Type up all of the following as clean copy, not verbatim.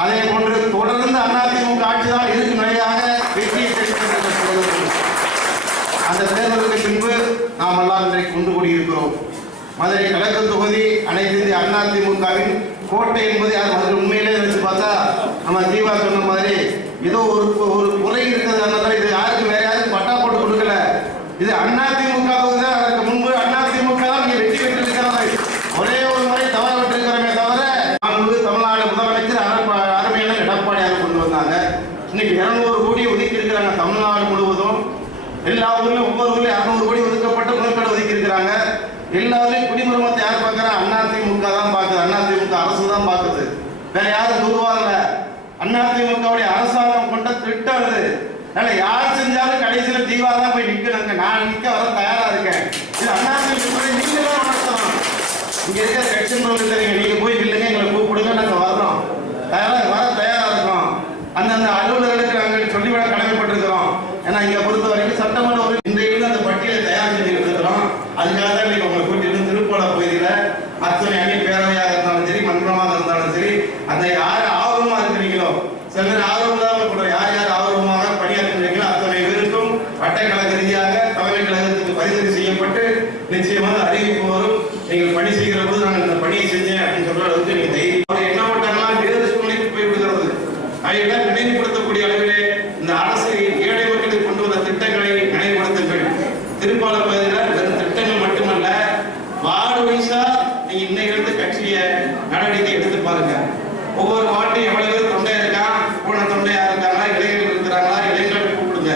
அதே போன்று தொடர்ந்து அதிமுக ஆட்சி தான் இதுக்கு நிலையாக வெற்றியை பெற்று அந்த தேர்தலுக்கு பின்பு நாம் எல்லாம் இன்றைக்கு ஒன்று கூடியிருக்கிறோம். மதுரை கிழக்கு தொகுதி அனைத்து இந்திய அதிமுகவின் கோட்டை என்பது அதில் உண்மையிலே நினைச்சு பார்த்தா நம்ம தீபா சொன்ன மாதிரி ஏதோ ஒரு குறை இருக்கிறது. இது யாருக்கு வேற யாருக்கும் பட்டா போட்டு கொடுக்கல. இது அதிமுக தொகுதி தான். அதற்கு முன்பு அதிமுக தான் இங்கே வெற்றி பெற்றிருக்கிறது. ஒரே ஒரு முறை தவற விட்டிருக்கிறோமே தவிர தமிழ்நாடு முதலமைச்சர் அருமையான எடப்பாடியார் கொண்டு வந்தாங்க. இன்னைக்கு 200 கோடி ஒதுக்கி இருக்கிறாங்க. தமிழ்நாடு முழுவதும் எல்லா ஊர்லயும் ஒவ்வொரு ஊர்லயும் 200 கோடி ஒதுக்கப்பட்டு முதற்கடை ஒதுக்கி இருக்கிறாங்க. எல்லாருமே குடிமரமத்தை யார் பார்க்கிறா? அதிமுக தான் பார்க்குது. அதிமுக அரசு தான் பார்க்குது. வேற யாரும் தூர்வாரல. அதிமுகவுடைய அரசாங்கம் கொண்ட திட்டம் அது. அதனால யார் செஞ்சாலும் கடைசியில் தீவா தான் போய் நிற்கணுங்க. நான் நிற்க வர தயாரா இருக்கேன். இது அதிமுக நீங்க தான் நடத்தணும். இங்க இருக்கிற செக்ஷன் தெரியுங்க. நீங்க போய் இல்லைங்க எங்களை கூப்பிடுங்க, நாங்க வர்றோம், வர தயாரா இருக்கோம். அந்தந்த அலுவலர்களுக்கு நாங்கள் சொல்லிவிட கடமைப்பட்டிருக்கிறோம். ஏன்னா இங்க பொறுத்த வரைக்கும் சட்டமன்ற ஒரு இன்றைக்கு அந்த பட்டியலை தயார் செஞ்சுக்கிட்டு இருக்கிறோம். அதுக்காக தான் இன்னைக்கு உங்களை கூட்டிட்டு திருப்போல பகுதியில அத்தனை அணி பேரவையாக இருந்தாலும் சரி, மன்றமாக இருந்தாலும் சரி, அந்த யார் ஆர்வமா இருக்கிறீங்களோ, சில பேர் ஆர்வம் இல்லாமல் கூட யார் யார் ஆர்வமாக பணியாற்றுறீங்களோ அத்தனை பேருக்கும் வட்டக்கழக ரீதியாக தலைமை கழகத்துக்கு பரிந்துரை செய்யப்பட்டு நிச்சயமாக அறிவிப்பு வரும். நீங்கள் பணி செய்கிற போது நான் இந்த பணியை செஞ்சேன் அப்படின்னு சொல்ற அளவுக்கு நீங்க தைரியம் என்ன பண்ணாங்கன்னா வேறு சூழ்நிலைக்கு போய்விடுகிறது. அவையெல்லாம் நினைவுபடுத்தக்கூடிய அளவிலே இந்த அரசு ஏழை மக்களுக்கு கொண்டு வந்த திட்டங்களை நினைவுபடுத்துங்கள். திருப்பாளர் பகுதியில் வெறும் திட்டங்கள் மட்டுமல்ல, வார்டு வைஸா நீங்க இன்னைக்கு கட்சியை நடவடிக்கை எடுத்து பாருங்க. ஒவ்வொரு வார்டையும் எவ்வளவு பேர் தொண்டையா இருக்கான், போன தொண்டையா இருக்காங்களா, இளைஞர்கள் இருக்கிறாங்களா, இளைஞர்களை கூப்பிடுங்க.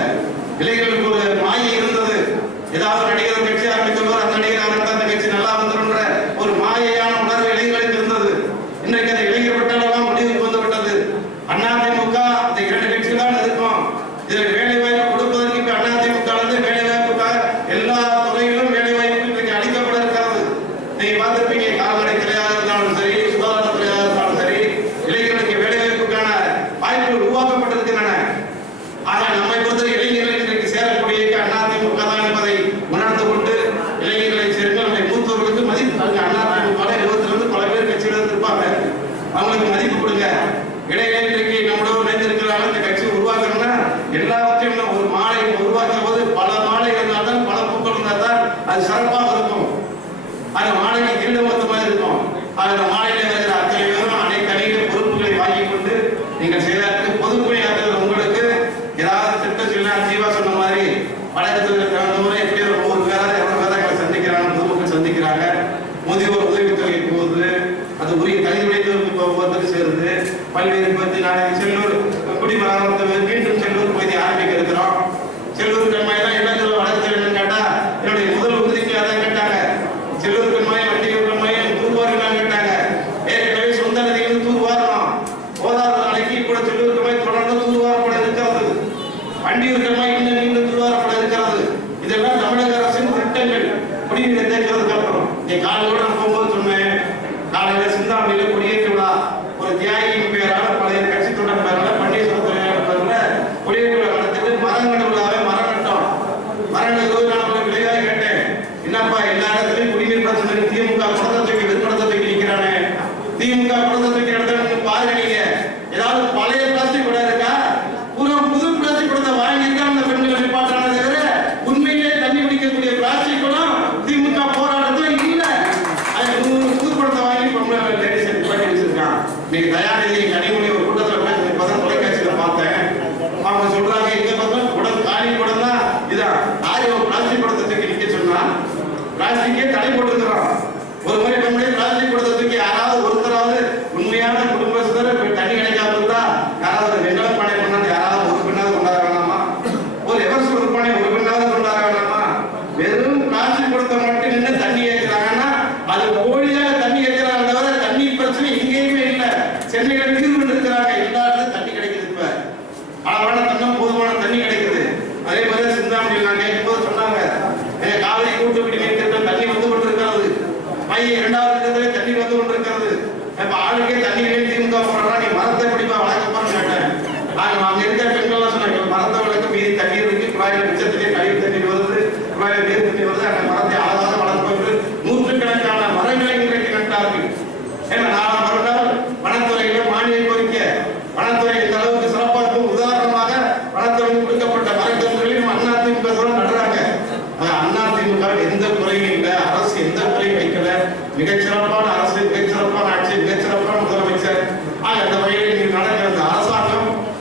இளைஞர்களுக்கு ஒரு மாயை இருந்தது. ஏதாவது நடிகர் கட்சி ஆரம்பிக்கும் அந்த நடிகர் ஆரம்பித்த அந்த கட்சி நல்லா வந்துடும்ன்ற ஒரு மாயையான உணர்வு இளைஞர்களுக்கு இருந்தது. இன்றைக்கு அந்த இளைஞர் பட்டாளெல்லாம் முடிவுக்கு வந்து விட்டது. அதிமுக இந்த 2 கட்சிகள் தான் இருக்கும். இதற்கு வேலை வாய்ப்பு கொடுப்பதற்கு இப்ப அதிமுக வேலை வாய்ப்புக்காக எல்லா துறையிலும் வேலை வாய்ப்பு இன்றைக்கு அளிக்கப்பட இருக்கிறது. நீங்க பார்த்திருப்பீங்க, கால்நடை துறையாக இருந்தாலும் சரி, சுகாதார துறையாக இருந்தாலும் சரி, இளைஞர்களுக்கு வேலை வாய்ப்புக்கான வாய்ப்புகள் உருவாக்கப்பட்டிருக்கின்றன. ஆக நம்மை பொறுத்த இளைஞர்கள் இன்றைக்கு சேரக்கூடிய அதிமுக தான் என்பதை உணர்ந்து கொண்டு இளைஞர்களை சேர்ந்து நம்முடைய மூத்தவர்களுக்கு மதிப்பு அதிமுக 22 பல பேர் கட்சியில் இருப்பாங்க. அவங்களுக்கு மதிப்பு கொடுங்க. இடையிலேக்கு நம்மளோட நினைந்திருக்கிறாங்க. இந்த கட்சி உருவாக்கணும்னா எல்லாவற்றையும் ஒரு மாலை உருவாக்கும் போது பல மாலை இருந்தால்தான், பல பூக்கள் இருந்தால்தான் அது சிறப்பாக இருக்கும். அந்த மாலைக்கு கிரீடம் மொத்தமாக இருக்கும். அந்த மாலையில இருக்கிற அத்தனை பேரும் அனைத்து பொறுப்புகளை வாங்கி கொண்டு நீங்கள் செய்தார்கள். பொதுப்பணியாளர்கள் உங்களுக்கு ஏதாவது திட்டம் சொல்ல ஜீவா சொன்ன மாதிரி வழக்கத்துக்கு தகுந்த முறை எப்படி ஒரு 100 பேராக 200 பேராக எங்களை சந்திக்கிறாங்க, பொதுமக்கள் சந்திக்கிறாங்க. முதியோர் உதவித்தொகை போகுது, அது உரிய கல்வியுடையவருக்கு போவதற்கு சேருது. பல்வேறு பற்றி நாளைக்கு செல்லூர் குடிமராமத்து மீண்டும் செல்லூர் பகுதி ஆரம்பிக்க இருக்கிறோம். செல்லூர் கண்மாயெல்லாம் என்ன சொல்ல வழக்கத்தில் என்னன்னு கேட்டா என்னுடைய முதல் உறுதிக்கு அதான் கேட்டாங்க. செல்லூர் கண்மாயம், வண்டியூர் கண்மாயம் தூர்வாரிலாம் கேட்டாங்க. ஏற்கனவே சொந்த நதிகளும் தூர்வாரணும். போதாத நாளைக்கு கூட செல்லூர் கண்மாய் தொடர்ந்து தூர்வாரப்பட இருக்கிறது. வண்டியூர் கண்மாய் இன்னும் தூர்வாரப்பட இருக்கிறது. இதெல்லாம் தமிழக அரசின் திட்டங்கள். குடிநீரை தேக்கிறதுக்கு அப்புறம் நீ காலையோட நான் போகும்போது சொன்னேன், காலையில சிந்தாமணியில குடியேற்ற விழா ஒரு தியாகியின் பெயரால பழைய கட்சி தொடர் பெயரால பன்னீர்செல்வம் பேர்ல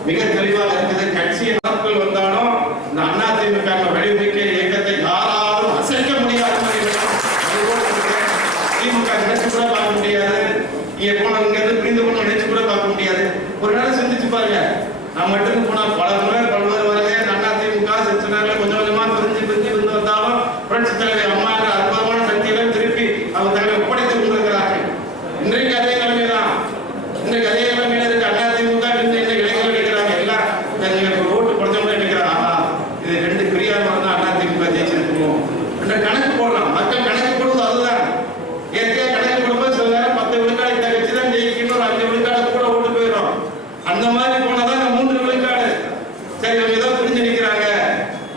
மிக தெளிவாக இருக்குது. கட்சி நாட்கள் வந்தாலும் இந்த அதிமுக வடிவமைக்க இயக்கத்தை யாராலும் அசைக்க முடியாது. திமுக நினைச்சு கூட பார்க்க முடியாது. இங்க போனவங்க புரிந்து கொண்டு நினைச்சு கூட பார்க்க முடியாது. ஒரு நாள் சிந்திச்சு பாருங்க, நான் மட்டும் போனா பல முறை பல்வேறு வகையான அதிமுக சில கொஞ்சம் கொஞ்சமா பிரிஞ்சு வந்து வந்தாலும் புரட்சி தலைவர் அம்மா என்ற அற்புதமான சக்திகளை திருப்பி அவர் தங்களை ஒப்படைத்துக் கொண்டிருக்கிறார்கள். இன்றைக்கு அதே நிலைமை தான். இன்றைக்கு அதே நிலைமையில இருக்கு அதிமுக. இன்றைக்கு இளைஞர்கள் நினைக்கிறாங்க எல்லாம் ஓட்டு கொடுத்தவங்க நினைக்கிறாங்க, இது ரெண்டு பிரியாம தான் அதிமுக ஜெயிச்சிருக்கணும் என்ற கணக்கு போடலாம். மக்கள் கணக்கு போடுவது அதுதான். இயற்கையா கணக்கு போடும்போது சில நேரம் 10 விழுக்காடு இந்த கட்சி தான் ஜெயிக்கணும், ஒரு 5 விழுக்காடு கூட ஓட்டு போயிடும். அந்த மாதிரி போனதான் 3 விழுக்காடு சரி அவங்க ஏதோ புரிஞ்சு நிற்கிறாங்க,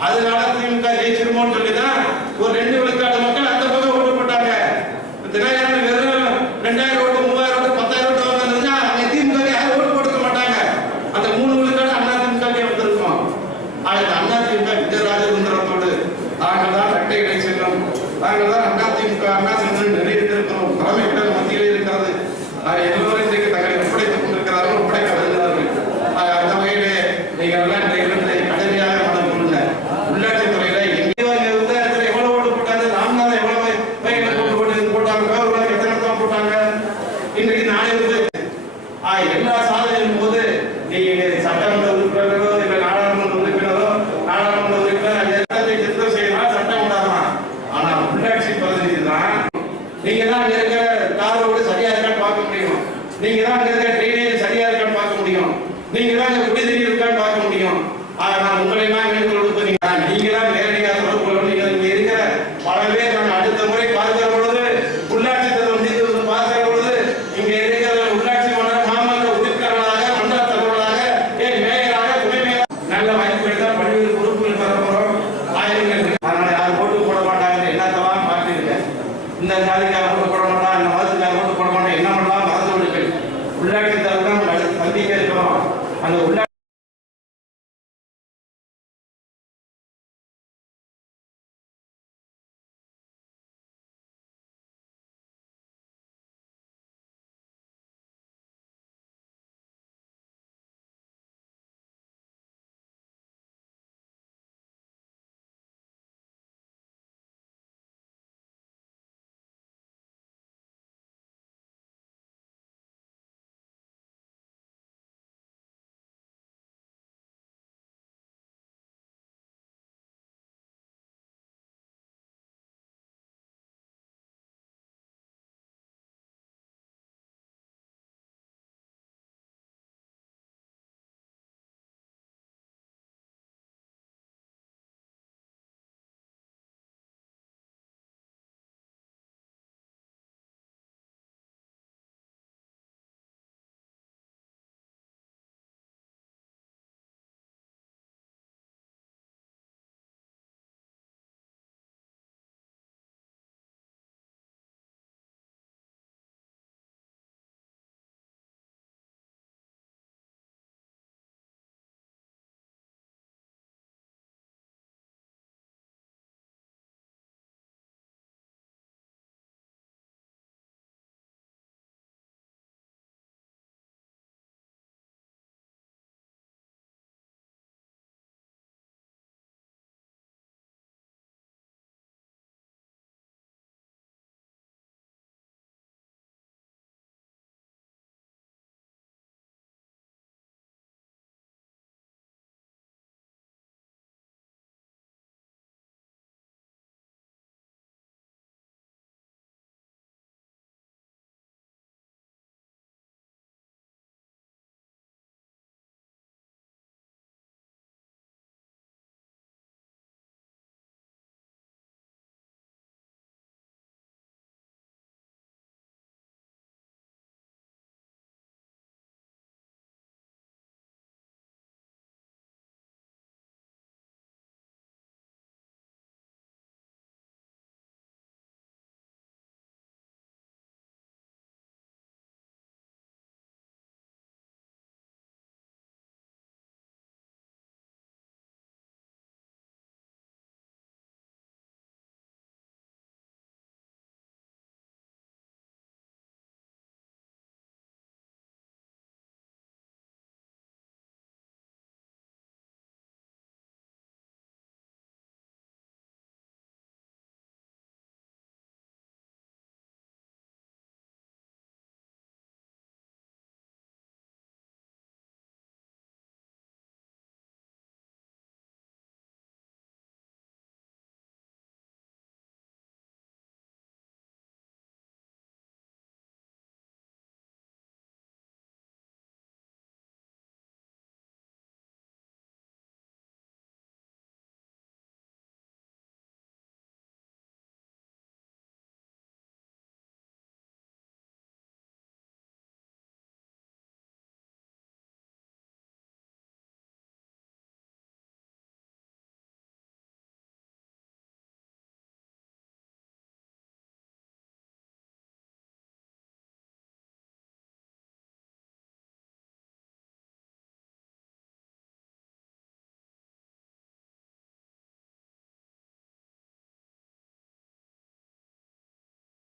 அதனால திமுக ஜெயிச்சிருமோன்னு சொல்லிதான் ஒரு 2 விழுக்காடு மக்கள் அந்த பக்கம் ஓட்டு போட்டாங்க. தினகரன் வெறும் 2000 ஓட்டு 3000 ஓட்டு 10,000 ஓட்டு வாங்கினா அவங்க திமுக யாரும் ஓட்டு கொடுக்க மாட்டாங்க. அந்த 3 விழுக்காடு அதிமுக வந்திருக்கும். அதிமுக விஜயராஜேந்திரத்தோடு நாங்கள் தான் இரட்டை இலை செல்லும், நாங்கள் தான் அதிமுக அண்ணா சென்று நிறைவேற்றிருக்கிறோம். தலைமையிடம் மத்தியில் இருக்கிறது. எல்லோரும் இன்றைக்கு தங்களை ஒப்படைத்துக் கொண்டிருக்கிறார்கள், ஒப்படைக்க வருகிறார்கள். அந்த வகையிலே நீங்கள் எல்லாம் கடுமையாக மனம் கொள்ளுங்க. உள்ளாட்சி துறையில எவ்வளவு ஓட்டு போட்டாங்க, ராம்நாத் எவ்வளவு போட்டாங்க, எத்தனை தான் போட்டாங்க. இன்றைக்கு நாளை எல்லா சாதனையும் போது நீங்க சட்டமன்ற உறுப்பினரோ இல்ல நாடாளுமன்ற உறுப்பினரோ நாடாளுமன்ற உறுப்பினர் திருத்தம் செய்யலாம், சட்டம் உண்டாகலாம். ஆனா உள்ளாட்சி பிரதிநிதி தான் நீங்க தான் இருக்கிற காரோடு சரியா இருக்கான்னு பார்க்க முடியும், நீங்க தான் இருக்கிற ட்ரைனேஜ் சரியா இருக்கான்னு பார்க்க முடியும், நீங்க தான் குடிநீர் இருக்கான்னு பார்க்க முடியும். நான் உங்களை எல்லாம் மேற்கொள்வது நீங்க தான் நேரடியாக தொடர்பு கொள்ளணும். நீங்க இருக்கிற பல பேர் நாங்கள் அடுத்த முறை பார்க்கிற பொழுது உள்ளாட்சி தேர்தல் முடிந்து பார்க்கிற பொழுது இங்க இருக்கிற உள்ளாட்சி மாமன்ற உறுப்பினர்களாக மன்ற தலைவர்களாக மேயராக துணை மேயர் நல்ல வாய்ப்பு எடுத்தால் பல்வேறு பொறுப்புகள் தரப்போறோம். அதனால யாரும் ஓட்டு போட மாட்டாங்க என்னத்தெல்லாம் பார்த்துருங்க. இந்த ஜாதிக்காக ஓட்டு போட மாட்டான், இந்த மதத்துக்காக ஓட்டு போட மாட்டான், என்ன பண்ணலாம் மறந்து விடுங்கள். உள்ளாட்சி தேர்தல் தான் சந்திக்க இருக்கிறோம். அந்த உள்ளாட்சி